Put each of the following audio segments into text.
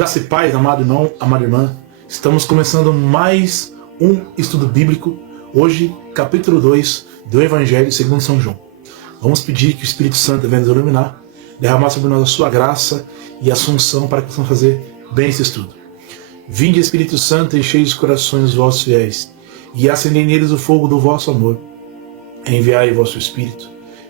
Graça e paz, amado irmão, amada irmã. Estamos começando mais um estudo bíblico. Hoje, capítulo 2 do Evangelho segundo São João. Vamos pedir que o Espírito Santo venha nos iluminar, derramar sobre nós a sua graça e assunção para que possamos fazer bem esse estudo. Vinde, Espírito Santo, enchei os corações dos vossos fiéis e acendei neles o fogo do vosso amor. Enviai o vosso Espírito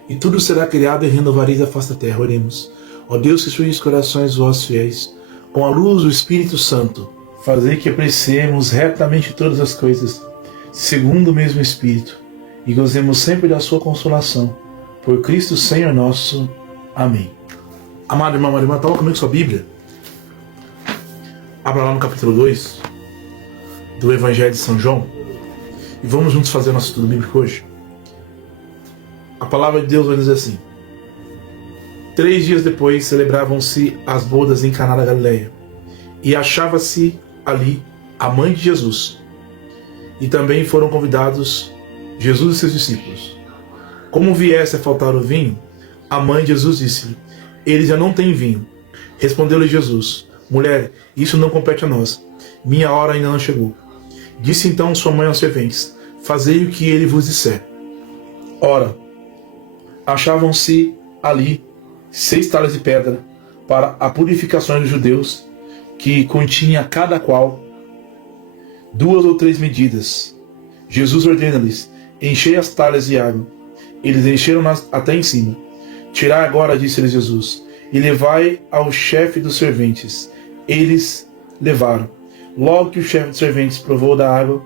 e tudo será criado e renovareis a face da terra. Oremos. Ó Deus, que instruís os corações dos vossos fiéis, com a luz do Espírito Santo, fazei que apreciemos retamente todas as coisas, segundo o mesmo Espírito, e gozemos sempre da sua consolação. Por Cristo Senhor nosso. Amém. Amado irmão, amada irmã, toma comigo sua Bíblia. Abra lá no capítulo 2 do Evangelho de São João e vamos juntos fazer nosso estudo bíblico hoje. A palavra de Deus vai dizer assim: 3 dias depois celebravam-se as bodas em Caná da Galileia, e achava-se ali a mãe de Jesus. E também foram convidados Jesus e seus discípulos. Como viesse a faltar o vinho, a mãe de Jesus disse-lhe: eles já não têm vinho. Respondeu-lhe Jesus: mulher, isso não compete a nós. Minha hora ainda não chegou. Disse então sua mãe aos serventes: fazei o que ele vos disser. Ora, achavam-se ali 6 talhas de pedra para a purificação dos judeus, que continha cada qual 2 ou 3 medidas. Jesus ordena-lhes: enchei as talhas de água. Eles encheram-nas até em cima. Tirai agora, disse-lhes Jesus, e levai ao chefe dos serventes. Eles levaram. Logo que o chefe dos serventes provou da água,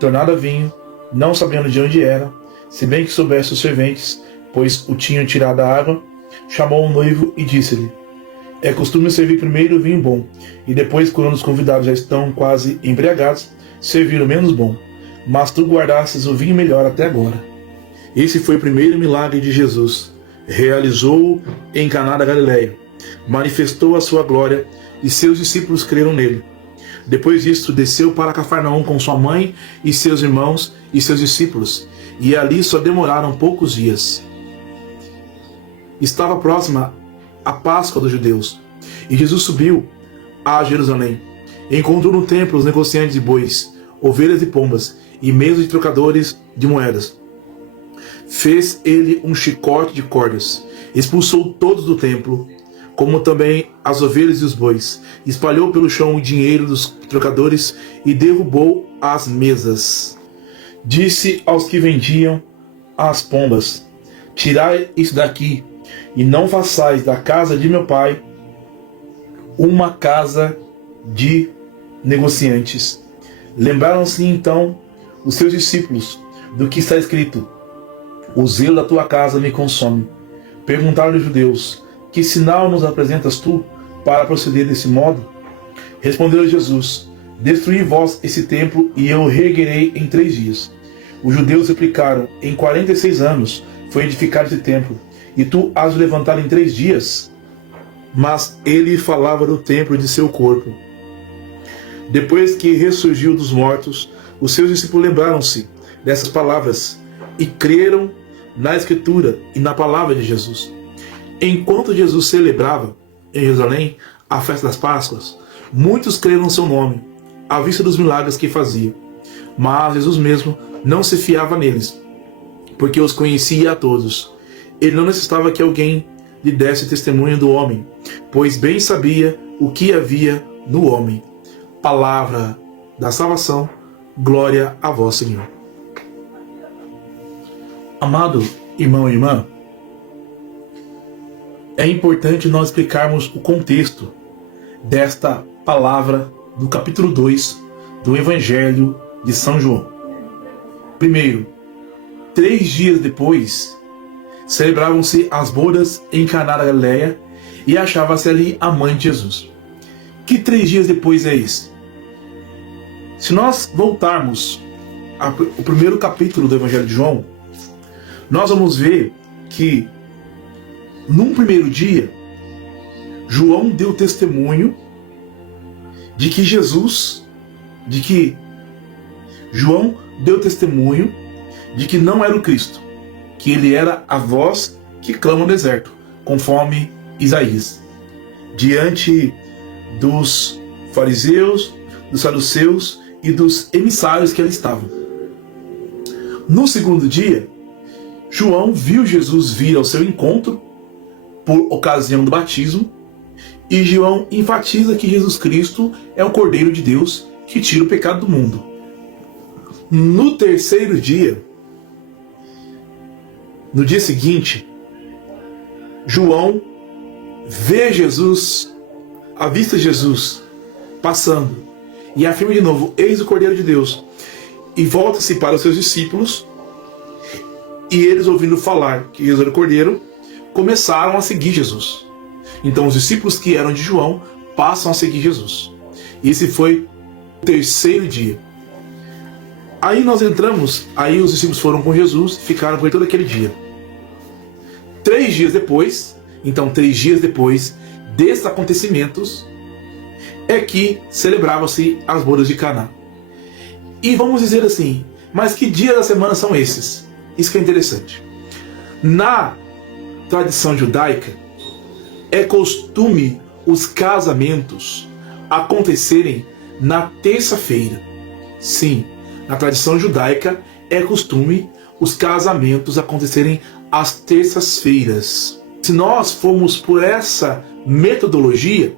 tornada vinho, não sabendo de onde era, se bem que soubesse os serventes, pois o tinham tirado da água, chamou o noivo e disse-lhe: é costume servir primeiro o vinho bom, e depois, quando os convidados já estão quase embriagados, servir o menos bom. Mas tu guardastes o vinho melhor até agora. Esse foi o primeiro milagre de Jesus. Realizou-o em Caná da Galileia. Manifestou a sua glória, e seus discípulos creram nele. Depois disto, desceu para Cafarnaum com sua mãe e seus irmãos e seus discípulos, e ali só demoraram poucos dias. Estava próxima a Páscoa dos judeus, e Jesus subiu a Jerusalém. Encontrou no templo os negociantes de bois, ovelhas e pombas, e mesas de trocadores de moedas. Fez ele um chicote de cordas, expulsou todos do templo, como também as ovelhas e os bois, espalhou pelo chão o dinheiro dos trocadores e derrubou as mesas. Disse aos que vendiam as pombas: tirai isso daqui, e não façais da casa de meu pai uma casa de negociantes. Lembraram-se então os seus discípulos do que está escrito: o zelo da tua casa me consome. Perguntaram-lhe os judeus: que sinal nos apresentas tu para proceder desse modo? Respondeu-lhe Jesus: destruí vós esse templo e eu o reerguerei em 3 dias. Os judeus replicaram: em 46 anos foi edificado esse templo, e tu has de levantar em 3 dias? Mas ele falava do templo de seu corpo. Depois que ressurgiu dos mortos, os seus discípulos lembraram-se dessas palavras e creram na Escritura e na palavra de Jesus. Enquanto Jesus celebrava em Jerusalém a festa das Páscoas, muitos creram no seu nome, à vista dos milagres que fazia. Mas Jesus mesmo não se fiava neles, porque os conhecia a todos. Ele não necessitava que alguém lhe desse testemunho do homem, pois bem sabia o que havia no homem. Palavra da salvação, glória a vós, Senhor. Amado irmão e irmã, é importante nós explicarmos o contexto desta palavra do capítulo 2 do Evangelho de São João. Primeiro, 3 dias depois, celebravam-se as bodas em Caná da Galileia e achava-se ali a mãe de Jesus. Que 3 dias depois é esse? Se nós voltarmos ao primeiro capítulo do Evangelho de João, nós vamos ver que num primeiro dia, João deu testemunho de que João deu testemunho de que não era o Cristo, que ele era a voz que clama no deserto, conforme Isaías. Diante dos fariseus, dos saduceus e dos emissários que ali estavam. No segundo dia, João viu Jesus vir ao seu encontro por ocasião do batismo, e João enfatiza que Jesus Cristo é o Cordeiro de Deus que tira o pecado do mundo. No terceiro dia, no dia seguinte, João vê Jesus, avista Jesus passando e afirma de novo: eis o Cordeiro de Deus. E volta-se para os seus discípulos, e eles, ouvindo falar que Jesus era o Cordeiro, começaram a seguir Jesus. Então os discípulos que eram de João passam a seguir Jesus. Esse foi o terceiro dia. Aí nós entramos, aí os discípulos foram com Jesus, ficaram com ele todo aquele dia. 3 dias depois, então 3 dias depois desses acontecimentos, é que celebravam-se as bodas de Caná. E vamos dizer assim, mas que dias da semana são esses? Isso que é interessante. Na tradição judaica, é costume os casamentos acontecerem na terça-feira. Sim, na tradição judaica é costume os casamentos acontecerem às terças-feiras. Se nós formos por essa metodologia,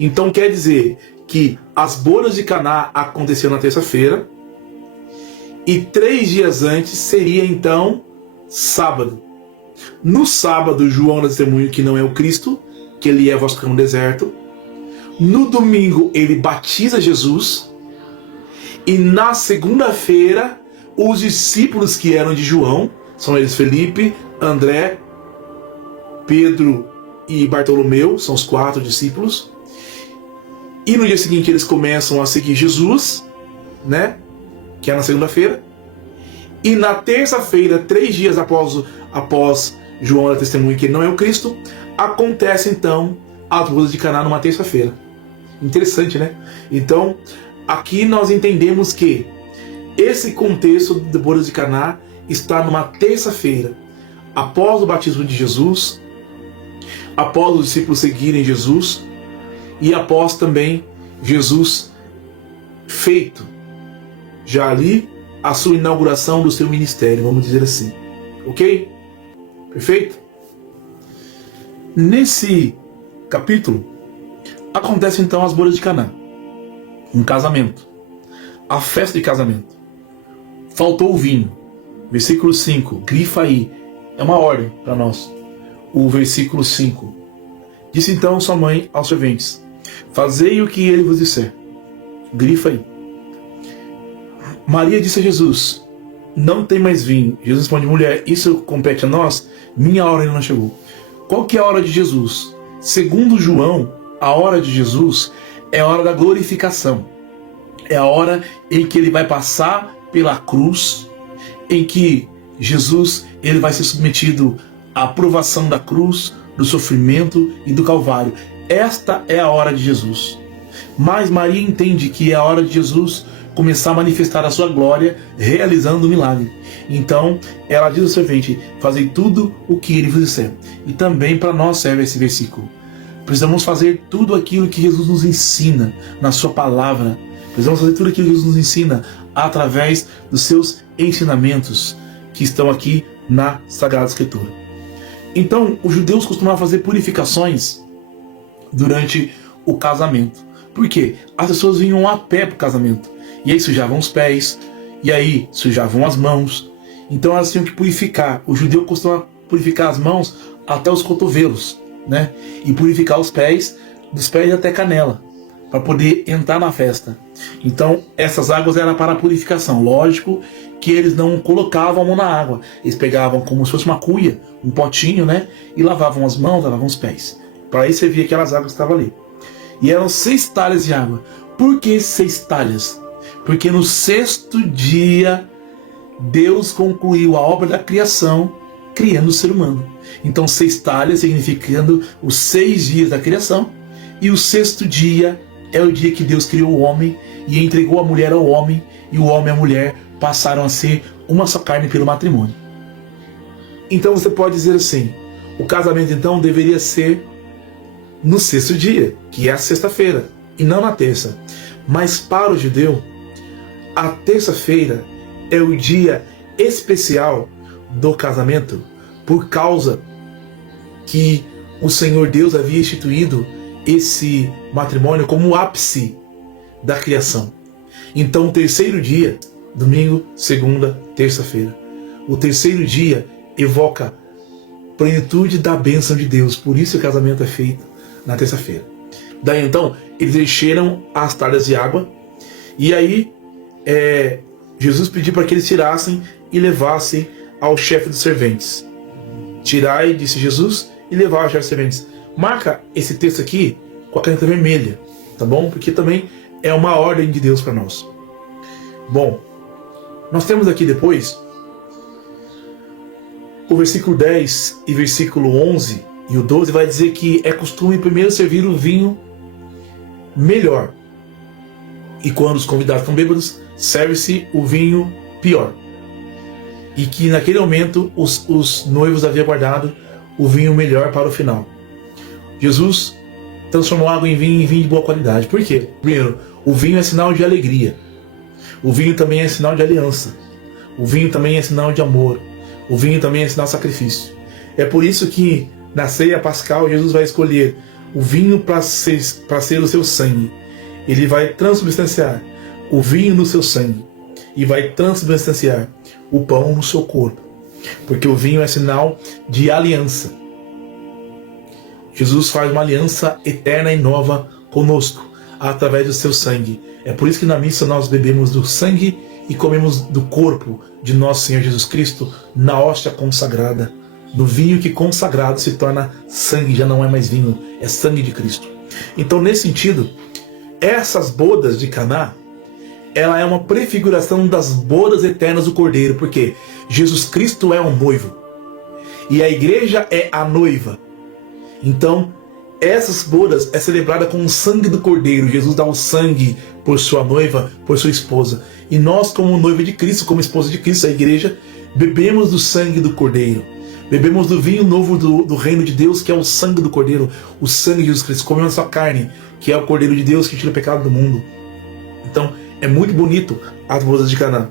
então quer dizer que as bodas de Caná aconteciam na terça-feira e 3 dias antes seria então sábado. No sábado, João dá testemunho que não é o Cristo, que ele é vosso caminho no deserto. No domingo, ele batiza Jesus. E na segunda-feira, os discípulos que eram de João, são eles Felipe, André, Pedro e Bartolomeu, são os 4 discípulos. E no dia seguinte eles começam a seguir Jesus, né? Que é na segunda-feira. E na terça-feira, 3 dias após João dar testemunho que ele não é o Cristo, acontece então as bodas de Caná numa terça-feira. Interessante, né? Então, aqui nós entendemos que esse contexto de bodas de Caná está numa terça-feira, após o batismo de Jesus, após os discípulos seguirem Jesus e após também Jesus feito já ali a sua inauguração do seu ministério, vamos dizer assim. Ok? Perfeito? Nesse capítulo acontece então as bodas de Caná, um casamento, a festa de casamento. Faltou o vinho. Versículo 5, grifa aí, é uma ordem para nós. O versículo 5: disse então sua mãe aos serventes: fazei o que ele vos disser. Grifa aí. Maria disse a Jesus: não tem mais vinho. Jesus responde: mulher, isso compete a nós? Minha hora ainda não chegou. Qual que é a hora de Jesus? Segundo João, a hora de Jesus é a hora da glorificação. É a hora em que ele vai passar pela cruz, em que Jesus ele vai ser submetido à provação da cruz, do sofrimento e do Calvário. Esta é a hora de Jesus. Mas Maria entende que é a hora de Jesus começar a manifestar a sua glória, realizando o milagre. Então, ela diz ao servente: fazei tudo o que ele vos disser. E também para nós serve esse versículo. Precisamos fazer tudo aquilo que Jesus nos ensina na sua palavra. Precisamos fazer tudo aquilo que Jesus nos ensina através dos seus ensinamentos que estão aqui na Sagrada Escritura. Então, os judeus costumavam fazer purificações durante o casamento. Por quê? As pessoas vinham a pé para o casamento. E aí sujavam os pés, e aí sujavam as mãos. Então elas tinham que purificar. O judeu costuma purificar as mãos até os cotovelos, né? E purificar os pés, dos pés até canela, para poder entrar na festa. Então essas águas eram para a purificação. Lógico que eles não colocavam a mão na água. Eles pegavam como se fosse uma cuia, um potinho, né? E lavavam as mãos, lavavam os pés. Para aí servir aquelas águas que estavam ali. E eram 6 talhas de água. Por que 6 talhas? Porque no 6º dia Deus concluiu a obra da criação, criando o ser humano. Então 6 talhas significando os 6 dias da criação, e o 6º dia é o dia que Deus criou o homem e entregou a mulher ao homem, e o homem e a mulher passaram a ser uma só carne pelo matrimônio. Então você pode dizer assim: o casamento então deveria ser no 6º dia, que é a sexta-feira. e não na terça. Mas para o judeu, a terça-feira é o dia especial do casamento, por causa que o Senhor Deus havia instituído esse matrimônio como o ápice da criação. Então o terceiro dia, domingo, segunda, terça-feira, o terceiro dia evoca plenitude da bênção de Deus. Por isso o casamento é feito na terça-feira. Daí então eles encheram as talhas de água, e aí Jesus pediu para que eles tirassem e levassem ao chefe dos serventes. Tirai, disse Jesus, e levar ao chefe dos serventes. Marca esse texto aqui com a caneta vermelha, tá bom? Porque também é uma ordem de Deus para nós. Bom, nós temos aqui depois o versículo 10 e versículo 11 e o 12 vai dizer que é costume primeiro servir o vinho melhor, e quando os convidados estão bêbados, serve-se o vinho pior. E que naquele momento os noivos haviam guardado o vinho melhor para o final. Jesus transformou água em vinho de boa qualidade. Por quê? Primeiro, o vinho é sinal de alegria. O vinho também é sinal de aliança. O vinho também é sinal de amor. O vinho também é sinal de sacrifício. É por isso que na ceia pascal Jesus vai escolher o vinho para ser o seu sangue. Ele vai transubstanciar o vinho no seu sangue e vai transubstanciar o pão no seu corpo, porque o vinho é sinal de aliança. Jesus faz uma aliança eterna e nova conosco através do seu sangue. É por isso que na missa nós bebemos do sangue e comemos do corpo de nosso Senhor Jesus Cristo na hóstia consagrada, no vinho que consagrado se torna sangue, já não é mais vinho, é sangue de Cristo. Então, nesse sentido, essas bodas de Caná, ela é uma prefiguração das bodas eternas do Cordeiro, porque Jesus Cristo é o noivo e a igreja é a noiva. Então, essas bodas é celebrada com o sangue do Cordeiro. Jesus dá o sangue por sua noiva, por sua esposa. E nós, como noiva de Cristo, como esposa de Cristo, a igreja, bebemos do sangue do Cordeiro. Bebemos do vinho novo do reino de Deus, que é o sangue do Cordeiro, o sangue de Jesus Cristo. Comemos a sua carne, que é o Cordeiro de Deus que tira o pecado do mundo. Então, é muito bonito as bodas de Caná.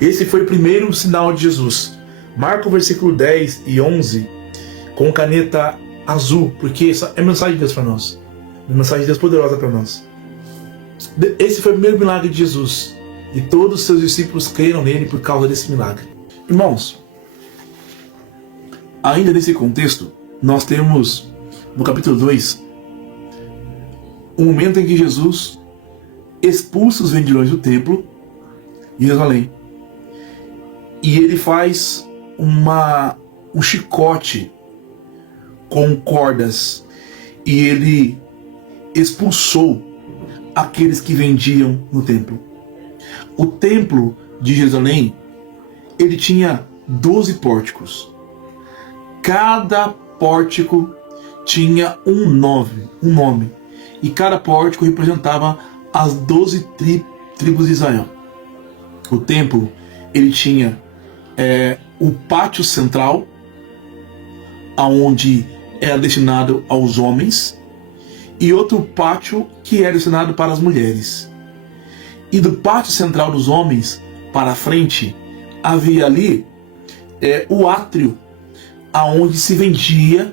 Esse foi o primeiro sinal de Jesus. Marca o versículo 10 e 11 com caneta azul, porque essa é a mensagem de Deus para nós. Uma mensagem de Deus poderosa para nós. Esse foi o primeiro milagre de Jesus. E todos os seus discípulos creram nele por causa desse milagre. Irmãos, ainda nesse contexto, nós temos no capítulo 2 um momento em que Jesus expulsa os vendilhões do templo de Jerusalém. E ele faz um chicote com cordas. E ele expulsou aqueles que vendiam no templo. O templo de Jerusalém, ele tinha 12 pórticos. Cada pórtico tinha um nome. E cada pórtico representava as 12 tribos de Israel. O templo, ele tinha o pátio central, aonde era destinado aos homens, e outro pátio que era destinado para as mulheres. E do pátio central dos homens para a frente havia ali o átrio, aonde se vendia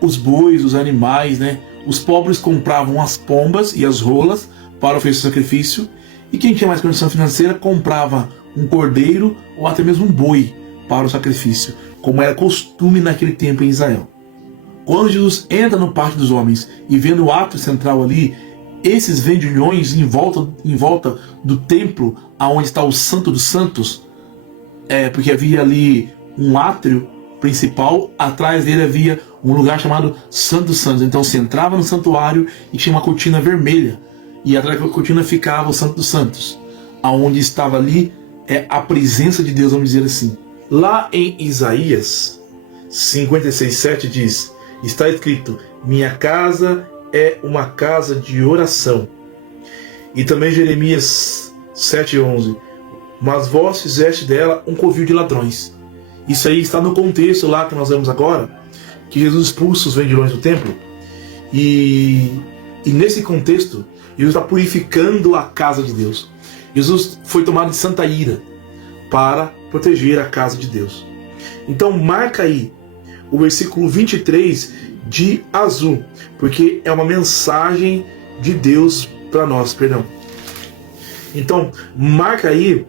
os bois, os animais, né? Os pobres compravam as pombas e as rolas para oferecer sacrifício, e quem tinha mais condição financeira comprava um cordeiro ou até mesmo um boi para o sacrifício, como era costume naquele tempo em Israel. Quando Jesus entra no pátio dos homens e vê no átrio central ali esses vendilhões em volta do templo, aonde está o Santo dos Santos, porque havia ali um átrio principal, atrás dele havia um lugar chamado Santo dos Santos. Então se entrava no santuário e tinha uma cortina vermelha, e atrás da cortina ficava o Santo dos Santos, aonde estava ali a presença de Deus, vamos dizer assim. Lá em Isaías 56:7 diz, está escrito: minha casa é uma casa de oração. E também Jeremias 7:11, mas vós fizeste dela um covil de ladrões. Isso aí está no contexto lá que nós vemos agora, que Jesus expulsa os vendilhões do templo, e E nesse contexto, Jesus está purificando a casa de Deus. Jesus foi tomado de santa ira para proteger a casa de Deus. Então marca aí o versículo 23 de azul, porque é uma mensagem de Deus para nós, perdão. Então marca aí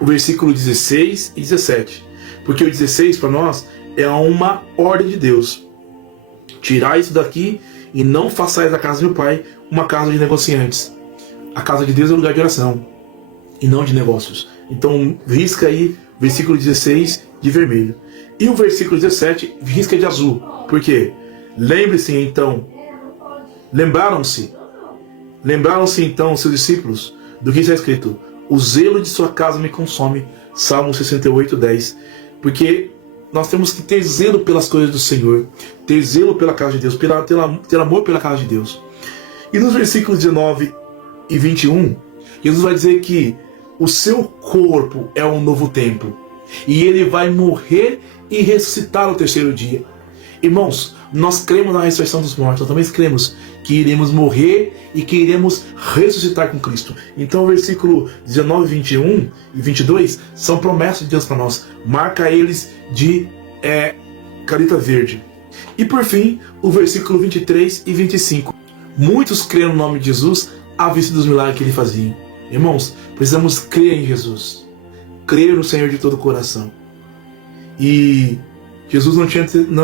o versículo 16 e 17, porque o 16 para nós é uma ordem de Deus. Tirai isso daqui e não façais da casa do meu pai uma casa de negociantes. A casa de Deus é um lugar de oração e não de negócios. Então risca aí o versículo 16 de vermelho. E o versículo 17 risca de azul. Por quê? Lembre-se então, lembraram-se então seus discípulos do que está escrito: o zelo de sua casa me consome. Salmo 68:10. Porque nós temos que ter zelo pelas coisas do Senhor, ter zelo pela casa de Deus, ter amor pela casa de Deus. E nos versículos 19 e 21, Jesus vai dizer que o seu corpo é um novo templo, e ele vai morrer e ressuscitar no terceiro dia. Irmãos, nós cremos na ressurreição dos mortos, nós também cremos que iremos morrer e que iremos ressuscitar com Cristo. Então o versículo 19, 21 e 22 são promessas de Deus para nós. Marca eles de caneta verde. E por fim, o versículo 23 e 25. Muitos creram no nome de Jesus à vista dos milagres que ele fazia. Irmãos, precisamos crer em Jesus, crer no Senhor de todo o coração. E Jesus não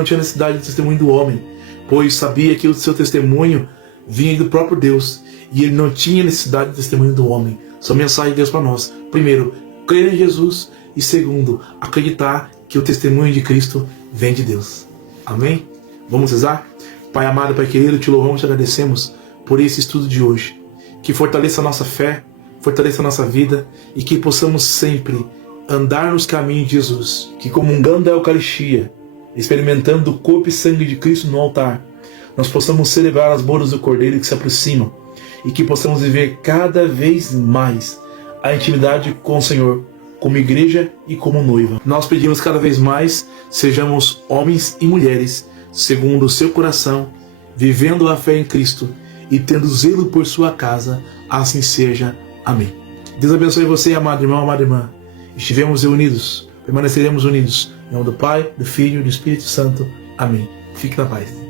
tinha necessidade do testemunho do homem, pois sabia que o seu testemunho vinha do próprio Deus, e ele não tinha necessidade do testemunho do homem. Só mensagem de Deus para nós: primeiro, crer em Jesus, e segundo, acreditar que o testemunho de Cristo vem de Deus. Amém? Vamos rezar? Pai amado, Pai querido, te louvamos e te agradecemos por esse estudo de hoje. Que fortaleça a nossa fé, fortaleça a nossa vida, e que possamos sempre andar nos caminhos de Jesus. Que comungando a Eucaristia, experimentando o corpo e sangue de Cristo no altar, nós possamos celebrar as bodas do Cordeiro que se aproximam, e que possamos viver cada vez mais a intimidade com o Senhor, como igreja e como noiva. Nós pedimos cada vez mais, sejamos homens e mulheres segundo o seu coração, vivendo a fé em Cristo e tendo zelo por sua casa. Assim seja. Amém. Deus abençoe você, amado irmão, amada irmã. Estivemos unidos, permaneceremos unidos. Em nome do Pai, do Filho e do Espírito Santo. Amém. Fique na paz.